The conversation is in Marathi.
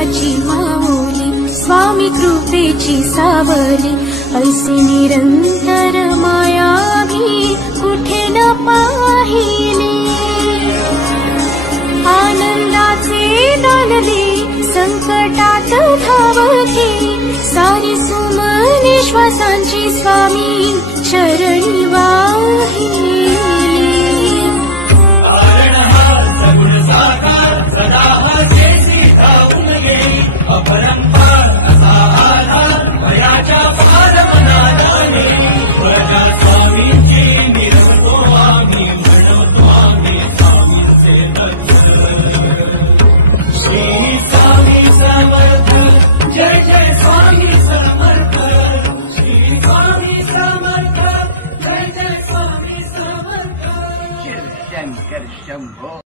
देवाची माऊली स्वामी कृपेची सावली ऐसी निरंतर माया भी कुठे न पाहिली आनंदाचे दान दे संकटात धावती सारी सुमने श्वासांची स्वामी चरणी वाहिली शंभो